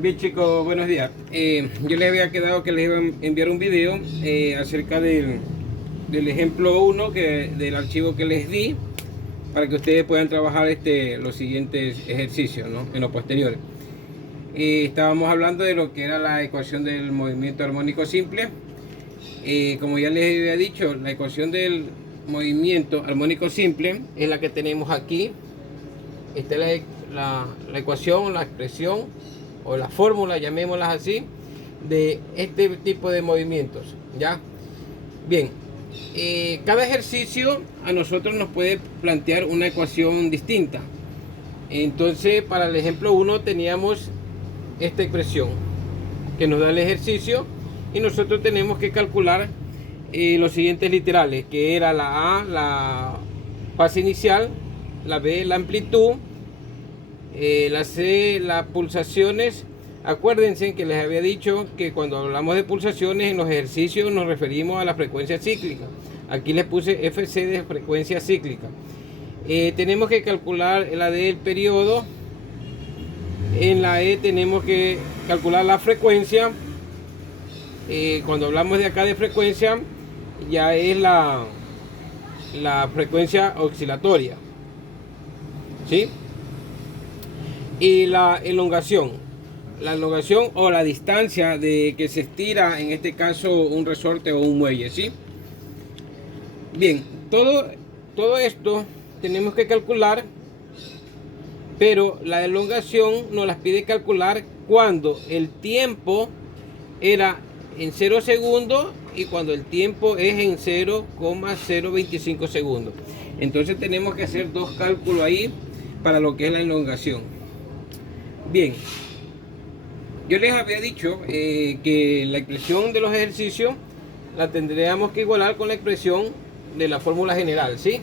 Bien chicos, buenos días. Yo les había quedado que les iba a enviar un video acerca del ejemplo 1 del archivo que les di para que ustedes puedan trabajar los siguientes ejercicios, ¿no? En lo posterior. Estábamos hablando de lo que era la ecuación del movimiento armónico simple. Como ya les había dicho, la ecuación del movimiento armónico simple es la que tenemos aquí. Esta es la ecuación, la expresión o la fórmula, llamémoslas así, de este tipo de movimientos. ¿Ya? Bien, cada ejercicio a nosotros nos puede plantear una ecuación distinta. Entonces, para el ejemplo 1 teníamos esta expresión que nos da el ejercicio y nosotros tenemos que calcular los siguientes literales, que era la A, la fase inicial, la B, la amplitud, la C, las pulsaciones. Acuérdense que les había dicho que cuando hablamos de pulsaciones en los ejercicios nos referimos a la frecuencia cíclica. Aquí les puse FC de frecuencia cíclica. Tenemos que calcular la D del periodo. En la E tenemos que calcular la frecuencia. Cuando hablamos de acá de frecuencia, ya es la frecuencia oscilatoria, ¿sí? Y la elongación o la distancia de que se estira, en este caso un resorte o un muelle, ¿sí? Bien, todo esto tenemos que calcular, pero la elongación nos las pide calcular cuando el tiempo era en 0 segundos y cuando el tiempo es en 0,025 segundos. Entonces tenemos que hacer dos cálculos ahí para lo que es la elongación. Bien, yo les había dicho que la expresión de los ejercicios la tendríamos que igualar con la expresión de la fórmula general, ¿sí?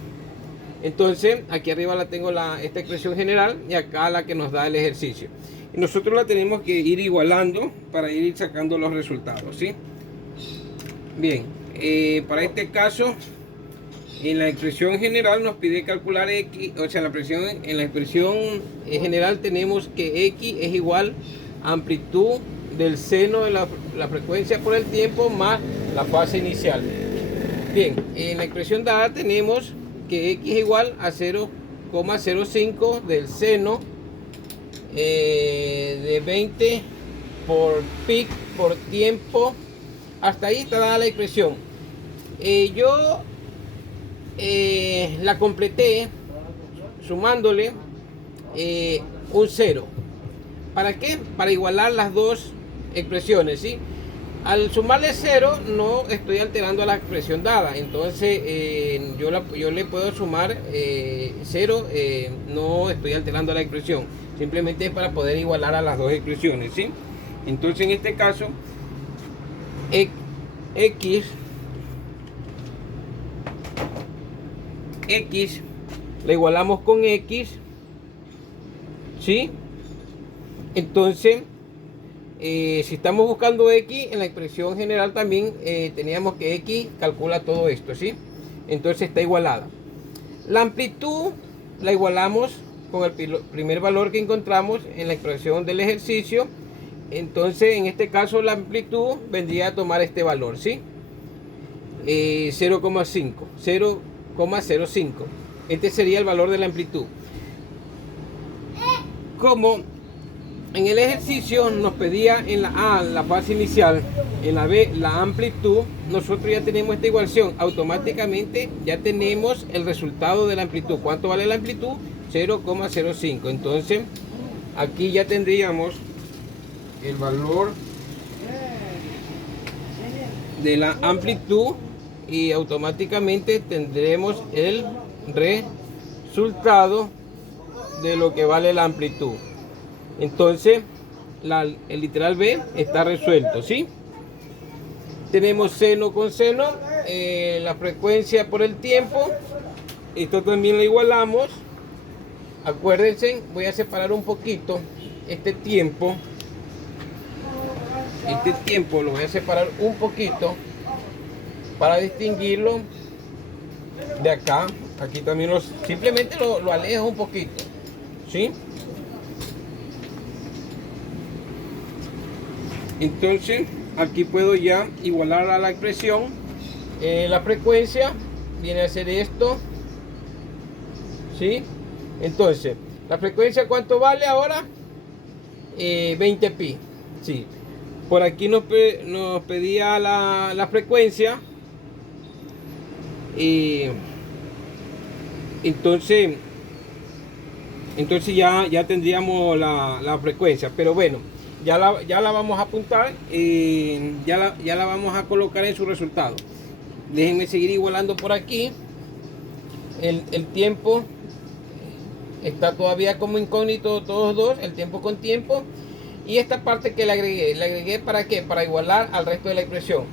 Entonces aquí arriba la tengo esta expresión general y acá la que nos da el ejercicio. Y nosotros la tenemos que ir igualando para ir sacando los resultados, ¿sí? Bien, para este caso, en la expresión general nos pide calcular X, o sea, en la expresión general tenemos que X es igual a amplitud del seno de la frecuencia por el tiempo más la fase inicial. Bien, en la expresión dada tenemos que X es igual a 0,05 del seno de 20 por pi por tiempo. Hasta ahí está dada la expresión. Yo la completé sumándole un 0. ¿Para qué? Para igualar las dos expresiones, ¿sí? Al sumarle 0 no estoy alterando la expresión dada. Entonces yo le puedo sumar 0, no estoy alterando la expresión. Simplemente es para poder igualar a las dos expresiones, ¿sí? Entonces en este caso X le igualamos con X, ¿sí? Entonces si estamos buscando X en la expresión general también teníamos que X calcula todo esto, ¿sí? Entonces está igualada. La amplitud la igualamos con el primer valor que encontramos en la expresión del ejercicio. Entonces en este caso la amplitud vendría a tomar este valor, ¿sí? 0,05. Este sería el valor de la amplitud. Como en el ejercicio nos pedía en la A la fase inicial, en la B la amplitud, nosotros ya tenemos esta igualación. Automáticamente ya tenemos el resultado de la amplitud. ¿Cuánto vale la amplitud? 0,05. Entonces aquí ya tendríamos el valor de la amplitud y automáticamente tendremos el resultado de lo que vale la amplitud. Entonces el literal B está resuelto, ¿sí? Tenemos seno con seno, la frecuencia por el tiempo. Esto también lo igualamos. Acuérdense, voy a separar un poquito este tiempo lo voy a separar un poquito para distinguirlo de acá. Aquí también simplemente lo alejo un poquito, ¿sí? Entonces aquí puedo ya igualar a la expresión. La frecuencia viene a ser esto, ¿sí? Entonces, ¿la frecuencia cuánto vale ahora? 20 pi, ¿sí? Por aquí nos pedía la frecuencia. Entonces ya tendríamos la frecuencia, pero bueno, ya la vamos a apuntar y ya la vamos a colocar en su resultado. Déjenme seguir igualando por aquí. El tiempo está todavía como incógnito, todos dos, el tiempo con tiempo. Y esta parte que le agregué ¿para qué? Para igualar al resto de la expresión.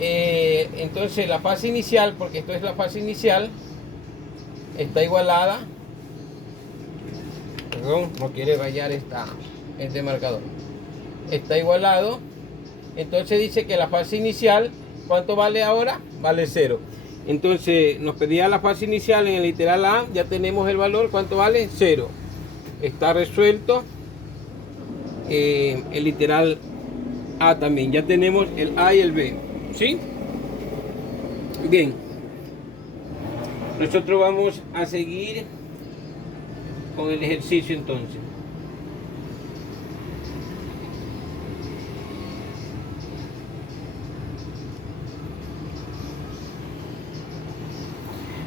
Entonces la fase inicial, porque esto es la fase inicial, está igualada. Perdón, no quiere rayar este marcador. Está igualado. Entonces dice que la fase inicial, ¿cuánto vale ahora? Vale 0. Entonces nos pedía la fase inicial en el literal A, ya tenemos el valor, ¿cuánto vale? 0. Está resuelto. El literal A también, ya tenemos el A y el B, ¿sí? Bien, nosotros vamos a seguir con el ejercicio entonces.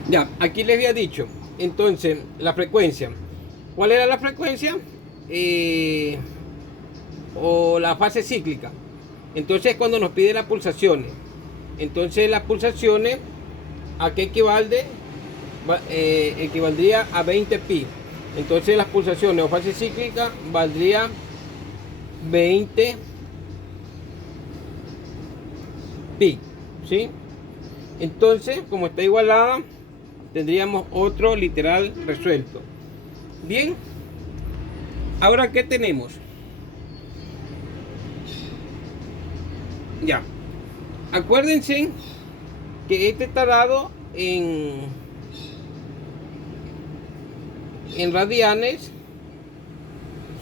Ya, aquí les había dicho, entonces, la frecuencia. ¿Cuál era la frecuencia? O la fase cíclica. Entonces, cuando nos pide las pulsaciones. Entonces, las pulsaciones, ¿a qué equivale? Equivaldría a 20 pi. Entonces, las pulsaciones o fase cíclica valdría 20 pi, ¿sí? Entonces, como está igualada, tendríamos otro literal resuelto. Bien, ahora ¿qué tenemos? Ya, acuérdense que este está dado en radianes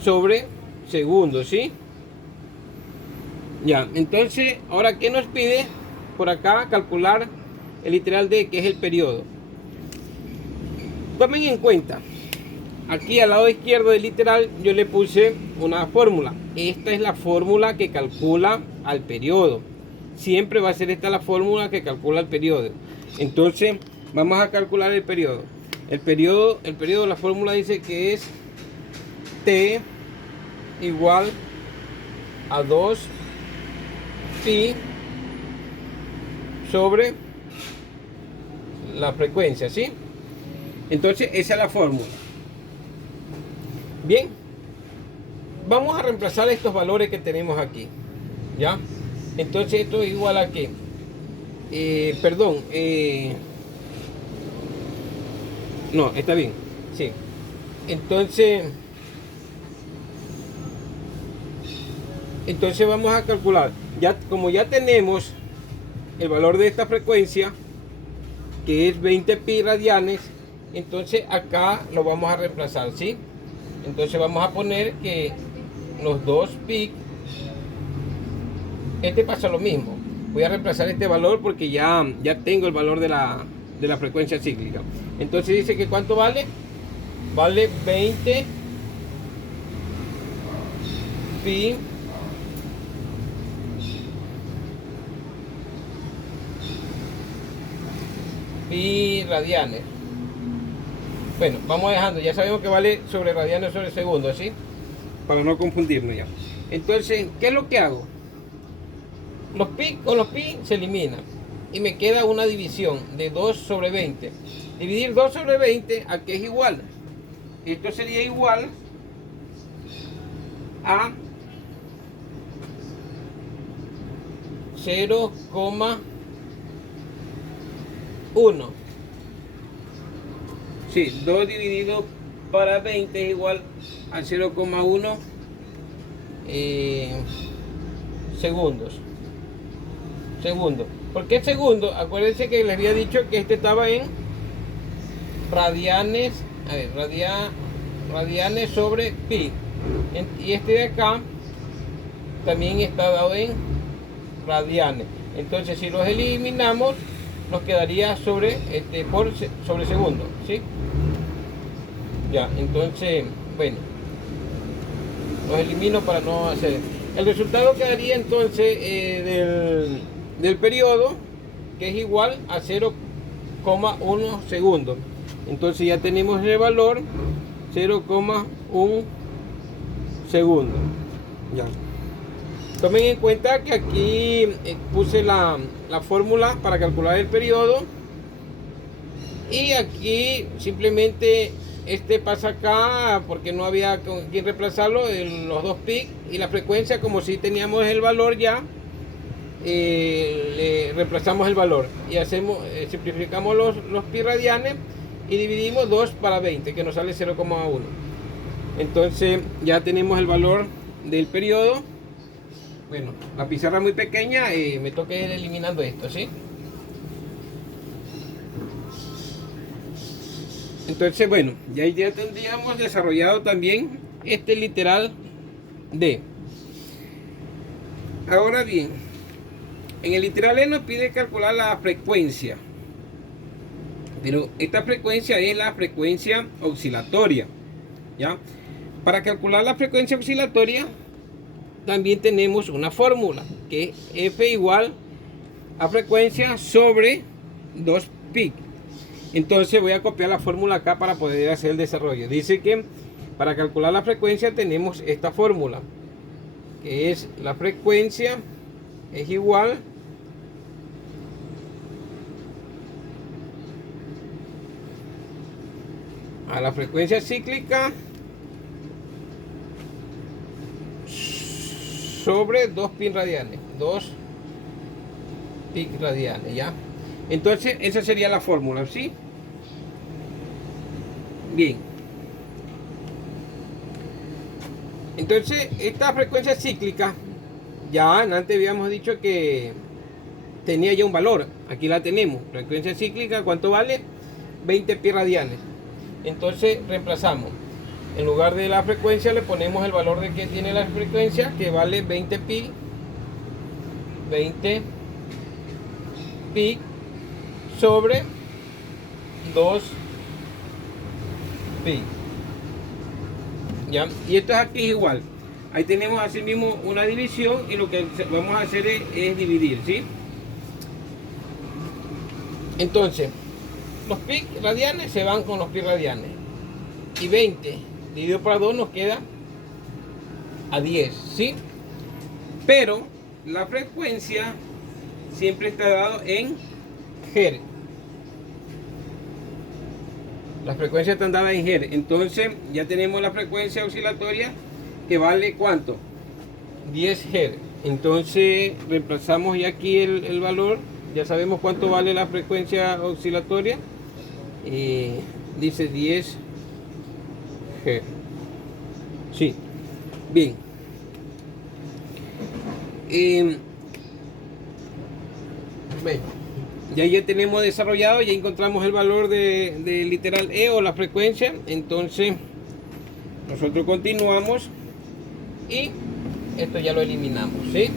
sobre segundos, ¿sí? Ya, entonces, ahora ¿qué nos pide? Por acá calcular el literal de que es el periodo. Tomen en cuenta, aquí al lado izquierdo del literal yo le puse una fórmula. Esta es la fórmula que calcula al periodo. Siempre va a ser esta la fórmula que calcula el periodo. Entonces vamos a calcular el periodo. El periodo, la fórmula dice que es T igual a 2 pi sobre la frecuencia, ¿sí? Entonces esa es la fórmula. Bien, vamos a reemplazar estos valores que tenemos aquí, ¿ya? Entonces esto es igual a qué, no, está bien, sí. Entonces vamos a calcular, ya como ya tenemos el valor de esta frecuencia, que es 20 pi radianes, entonces acá lo vamos a reemplazar, ¿sí? Entonces vamos a poner que los 2 pi, este pasa lo mismo. Voy a reemplazar este valor porque ya tengo el valor de la frecuencia cíclica. Entonces dice que ¿cuánto vale? Vale 20 pi radianes. Bueno, vamos dejando, ya sabemos que vale sobre radianes sobre segundo, ¿sí? Para no confundirnos ya. Entonces, ¿qué es lo que hago? Los pi con los pi se eliminan y me queda una división de 2 sobre 20. Dividir 2 sobre 20, ¿a qué es igual? Esto sería igual a 0,1. Sí, 2 dividido para 20 es igual a 0,1 segundos. ¿Por qué segundo? Acuérdense que les había dicho que este estaba en radianes, a ver, radianes sobre pi. Y este de acá también está dado en radianes. Entonces si los eliminamos nos quedaría sobre sobre segundo, ¿sí? Ya, entonces, bueno, los elimino para no hacer. El resultado quedaría entonces del periodo, que es igual a 0,1 segundos. Entonces ya tenemos el valor 0,1 segundo. Ya. Tomen en cuenta que aquí puse la fórmula para calcular el periodo, y aquí simplemente pasa acá porque no había con quien reemplazarlo, los dos pic y la frecuencia. Como si teníamos el valor ya, le reemplazamos el valor y hacemos, simplificamos los pi radianes y dividimos 2 para 20, que nos sale 0,1. entonces ya tenemos el valor del periodo. Bueno, la pizarra es muy pequeña, me toca ir eliminando esto, ¿sí? Entonces, bueno, ya tendríamos desarrollado también este literal D. Ahora bien, en el literal E nos pide calcular la frecuencia, pero esta frecuencia es la frecuencia oscilatoria, ¿ya? Para calcular la frecuencia oscilatoria también tenemos una fórmula, que es F igual a frecuencia sobre 2 pi. Entonces voy a copiar la fórmula acá para poder hacer el desarrollo. Dice que para calcular la frecuencia tenemos esta fórmula, que es la frecuencia es igual a la frecuencia cíclica sobre 2 pi radianes, 2 pi radianes, ¿ya? Entonces esa sería la fórmula, ¿sí? Bien. Entonces esta frecuencia cíclica, ya antes habíamos dicho que tenía ya un valor. Aquí la tenemos. Frecuencia cíclica, ¿cuánto vale? 20 pi radianes. Entonces reemplazamos. En lugar de la frecuencia le ponemos el valor de que tiene la frecuencia, que vale 20 pi. 20 pi sobre 2 pi. ¿Ya? Y esto es aquí igual. Ahí tenemos así mismo una división, y lo que vamos a hacer es dividir, ¿sí? Entonces, los pi radianes se van con los pi radianes. Y 20 dividido por 2 nos queda a 10, ¿sí? Pero la frecuencia siempre está dado en Hz. Las frecuencias están dadas en Hz. Entonces ya tenemos la frecuencia oscilatoria, que vale ¿cuánto? 10 Hz. Entonces reemplazamos ya aquí el valor. Ya sabemos cuánto vale la frecuencia oscilatoria. Dice 10 Hz. Sí. Bien. Bueno, ya tenemos desarrollado, ya encontramos el valor de literal E, o la frecuencia. Entonces nosotros continuamos y esto ya lo eliminamos, ¿sí?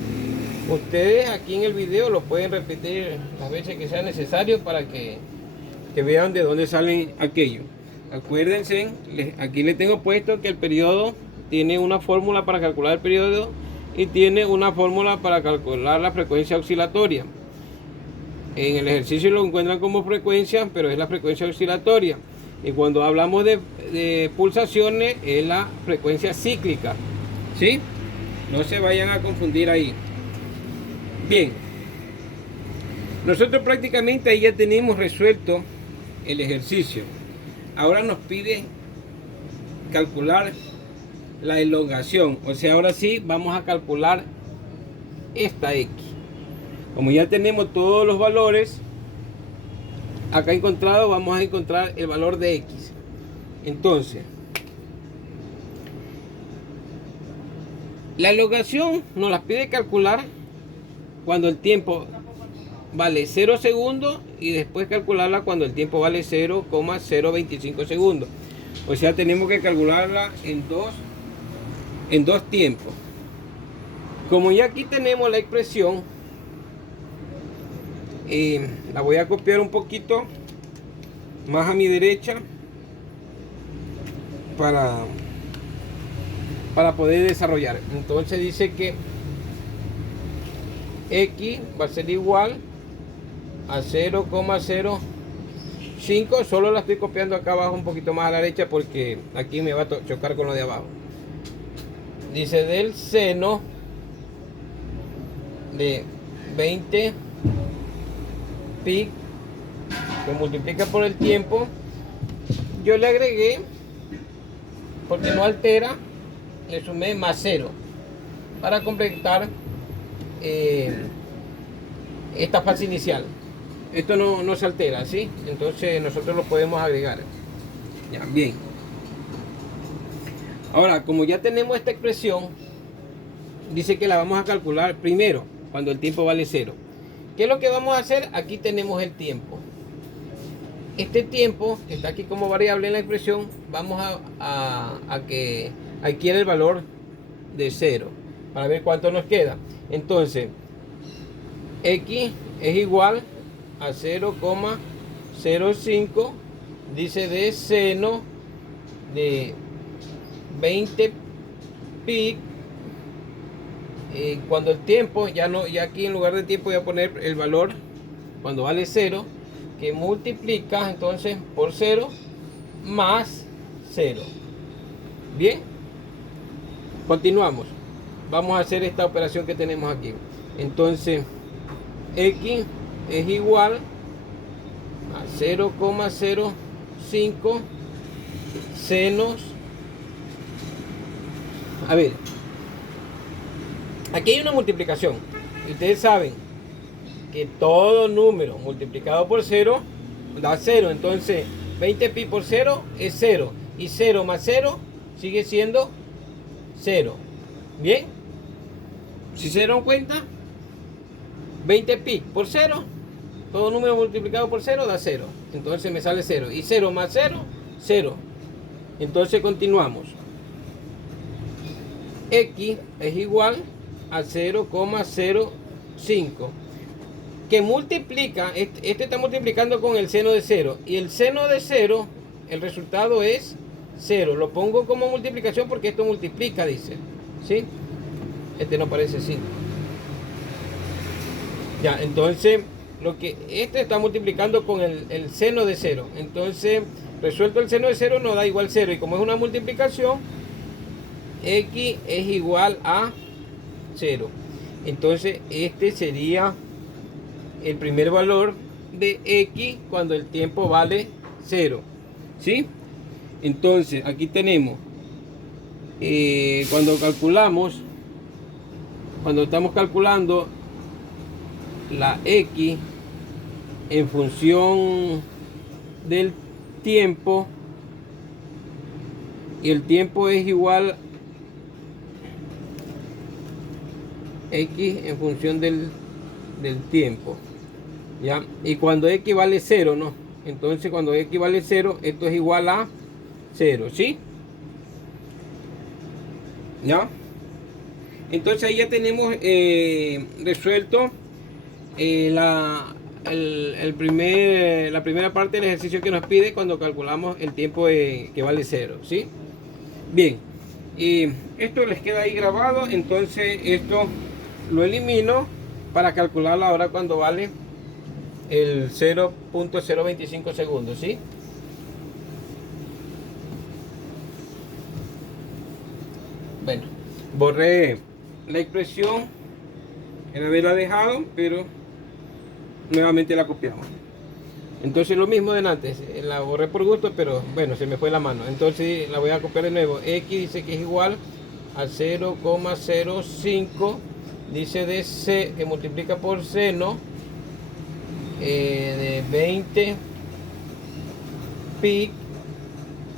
Ustedes aquí en el video lo pueden repetir las veces que sea necesario para que vean de dónde salen aquello. Acuérdense, aquí le tengo puesto que el periodo tiene una fórmula para calcular el periodo y tiene una fórmula para calcular la frecuencia oscilatoria. En el ejercicio lo encuentran como frecuencia, pero es la frecuencia oscilatoria. Y cuando hablamos de pulsaciones, es la frecuencia cíclica, ¿sí? No se vayan a confundir ahí. Bien, nosotros prácticamente ahí ya tenemos resuelto el ejercicio. Ahora nos pide calcular la elongación, o sea, ahora sí vamos a calcular esta X. Como ya tenemos todos los valores acá encontrados, vamos a encontrar el valor de X. Entonces, la elongación nos la pide calcular cuando el tiempo vale 0 segundos, y después calcularla cuando el tiempo vale 0,025 segundos. O sea, tenemos que calcularla en dos tiempos. Como ya aquí tenemos la expresión, la voy a copiar un poquito más a mi derecha para poder desarrollar. Entonces dice que X va a ser igual a 0,05. Solo la estoy copiando acá abajo un poquito más a la derecha porque aquí me va a chocar con lo de abajo. Dice del seno de 20 pi que multiplica por el tiempo. Yo le agregué, porque no altera, le sumé más 0 para completar esta fase inicial. Esto no se altera, ¿sí? Entonces nosotros lo podemos agregar. Ya, bien. Ahora, como ya tenemos esta expresión, dice que la vamos a calcular primero cuando el tiempo vale 0. ¿Qué es lo que vamos a hacer? Aquí tenemos el tiempo. Este tiempo que está aquí como variable en la expresión, vamos a que adquiere el valor de 0 para ver cuánto nos queda. Entonces, X es igual a 0,05, dice de seno de 20 pi. Cuando el tiempo, ya aquí en lugar de tiempo voy a poner el valor cuando vale 0, que multiplica entonces por 0 más 0. Bien, continuamos. Vamos a hacer esta operación que tenemos aquí. Entonces X es igual a 0,05 senos. A ver, aquí hay una multiplicación. Y ustedes saben que todo número multiplicado por 0 da 0. Entonces 20 pi por 0 es 0. Y 0 más 0 sigue siendo 0. Bien, si se dieron cuenta, 20 pi por 0, todo número multiplicado por 0 da 0. Entonces me sale 0. Y 0 más 0, 0. Entonces continuamos. X es igual a 0,05, que multiplica, este está multiplicando con el seno de 0, y el seno de 0, el resultado es 0. Lo pongo como multiplicación porque esto multiplica, dice, ¿sí? Este no parece 5. Ya, entonces, este está multiplicando con el seno de 0. Entonces, resuelto el seno de 0 nos da igual 0, y como es una multiplicación, X es igual a 0. Entonces este sería el primer valor de X cuando el tiempo vale 0, ¿sí? Entonces aquí tenemos cuando estamos calculando la X en función del tiempo, y el tiempo es igual X en función del tiempo, ¿ya? Y cuando X vale 0, ¿no? Entonces cuando X vale 0, esto es igual a 0, ¿sí? ¿Ya? Entonces ahí ya tenemos resuelto la primera parte del ejercicio que nos pide cuando calculamos el tiempo que vale 0, ¿sí? Bien, y esto les queda ahí grabado. Entonces esto lo elimino para calcular la hora cuando vale el 0.025 segundos, ¿sí? Bueno, borré la expresión, era haberla dejado, pero nuevamente la copiamos. Entonces lo mismo de antes, la borré por gusto, pero bueno, se me fue la mano. Entonces la voy a copiar de nuevo. X dice que es igual a 0,05, dice de C, que multiplica por seno de 20 pi,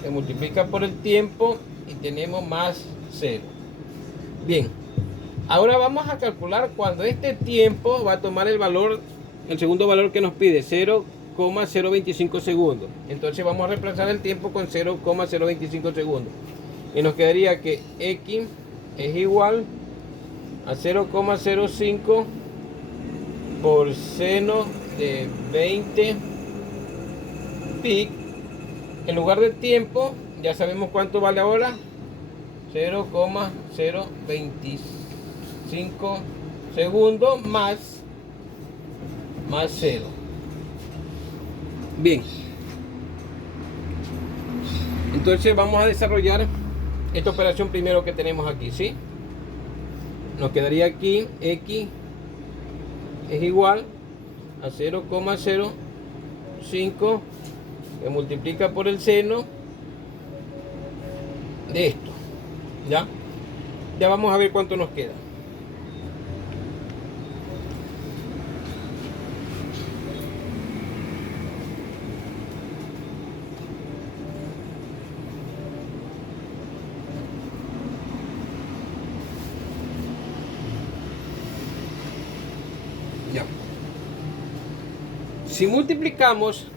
que multiplica por el tiempo, y tenemos más 0. Bien, ahora vamos a calcular cuando este tiempo va a tomar el valor, el segundo valor que nos pide, 0,025 segundos. Entonces vamos a reemplazar el tiempo con 0,025 segundos, y nos quedaría que X es igual a 0,05 por seno de 20 pi. En lugar de tiempo, ya sabemos cuánto vale ahora. 0,025 segundos más 0. Bien. Entonces vamos a desarrollar esta operación primero que tenemos aquí, ¿sí? Nos quedaría aquí x es igual a 0,05 que multiplica por el seno de esto. Ya vamos a ver cuánto nos queda. Ya. Si multiplicamos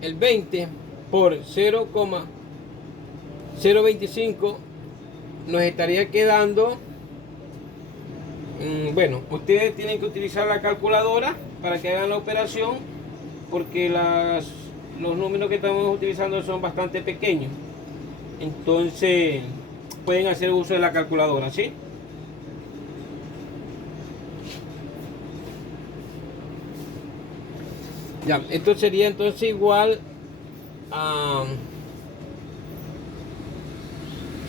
el 20 por 0,025 nos estaría quedando, bueno, ustedes tienen que utilizar la calculadora para que hagan la operación, porque los números que estamos utilizando son bastante pequeños, entonces pueden hacer uso de la calculadora, ¿sí? Ya, esto sería entonces igual a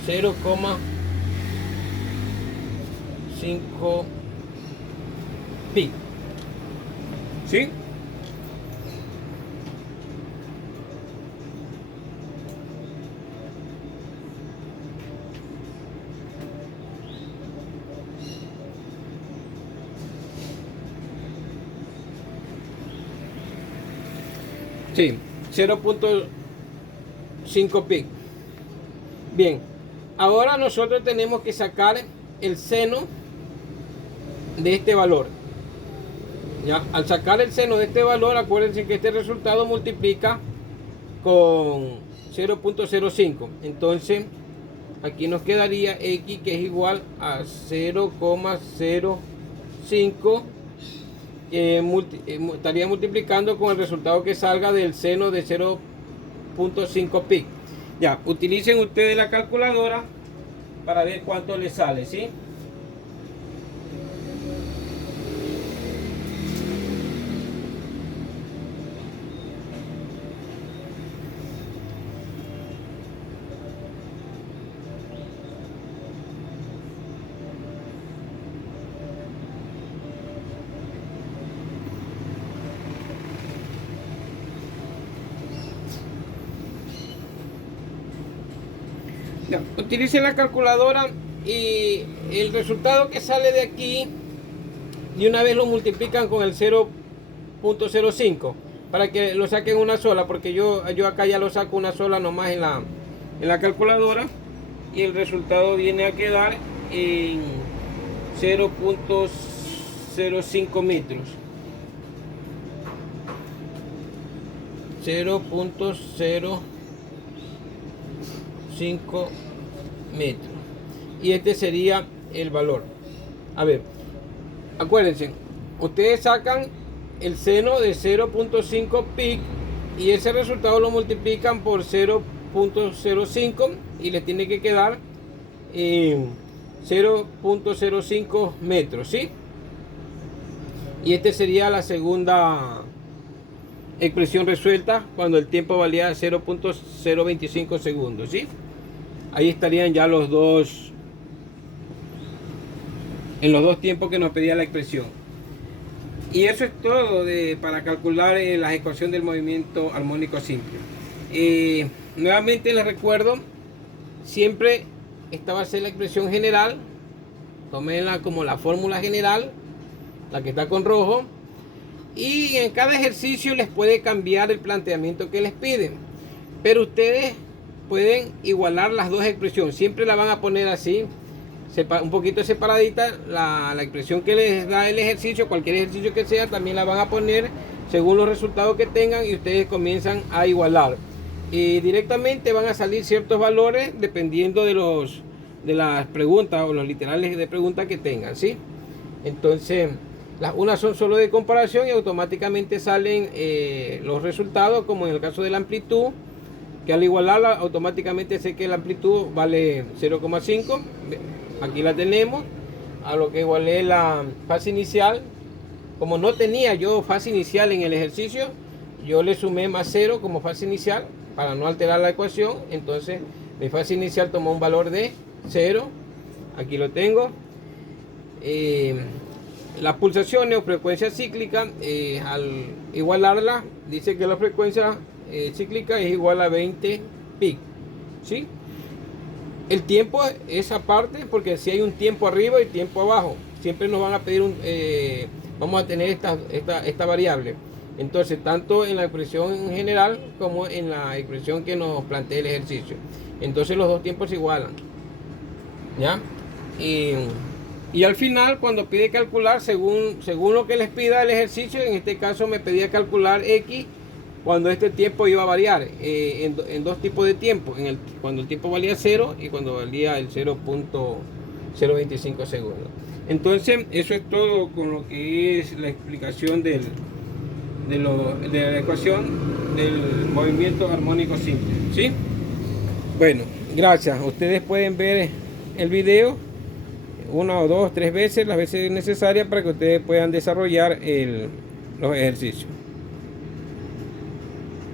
0,5 pi. ¿Sí? Sí, 0,5 pi. Bien, ahora nosotros tenemos que sacar el seno de este valor. ¿Ya? Al sacar el seno de este valor, acuérdense que este resultado multiplica con 0,05. Entonces, aquí nos quedaría x, que es igual a 0,05. Estaría multiplicando con el resultado que salga del seno de 0,5 pi. Ya, utilicen ustedes la calculadora para ver cuánto les sale, ¿sí? Ya, utilicen la calculadora y el resultado que sale de aquí de una vez lo multiplican con el 0,05 para que lo saquen una sola, porque yo acá ya lo saco una sola nomás en la calculadora, y el resultado viene a quedar en 0,05 metros. 0,05 metros, y este sería el valor. A ver, acuérdense, ustedes sacan el seno de 0,5 pi y ese resultado lo multiplican por 0,05 y les tiene que quedar 0,05 metros, ¿sí? Y este sería la segunda expresión resuelta cuando el tiempo valía 0,025 segundos, ¿sí? Ahí estarían ya los dos, en los dos tiempos que nos pedía la expresión. Y eso es todo para calcular la ecuación del movimiento armónico simple. Nuevamente les recuerdo, siempre esta va a ser la expresión general. Tómenla como la fórmula general, la que está con rojo. Y en cada ejercicio les puede cambiar el planteamiento que les piden. Pero ustedes pueden igualar las dos expresiones. Siempre la van a poner así, un poquito separadita. La expresión que les da el ejercicio, cualquier ejercicio que sea, también la van a poner según los resultados que tengan, y ustedes comienzan a igualar. Y directamente van a salir ciertos valores dependiendo de los las preguntas o los literales de preguntas que tengan, ¿sí? Entonces, las unas son solo de comparación y automáticamente salen los resultados, como en el caso de la amplitud, que al igualarla automáticamente sé que la amplitud vale 0,5. Aquí la tenemos. A lo que igualé la fase inicial. Como no tenía yo fase inicial en el ejercicio, yo le sumé más 0 como fase inicial para no alterar la ecuación. Entonces mi fase inicial tomó un valor de 0. Aquí lo tengo. Las pulsaciones o frecuencia cíclica, al igualarla, dice que la frecuencia cíclica es igual a 20 pi, ¿sí? El tiempo es aparte, porque si hay un tiempo arriba y tiempo abajo, siempre nos van a pedir vamos a tener esta variable. Entonces, tanto en la expresión general como en la expresión que nos plantea el ejercicio. Entonces los dos tiempos se igualan, ¿ya? Y al final, cuando pide calcular, según lo que les pida el ejercicio, en este caso me pedía calcular X cuando este tiempo iba a variar en dos tipos de tiempo, cuando el tiempo valía 0 y cuando valía el 0.025 segundos. Entonces, eso es todo con lo que es la explicación de la ecuación del movimiento armónico simple, ¿sí? Bueno, gracias. Ustedes pueden ver el video 1 o 2, 3 veces, las veces necesarias para que ustedes puedan desarrollar los ejercicios.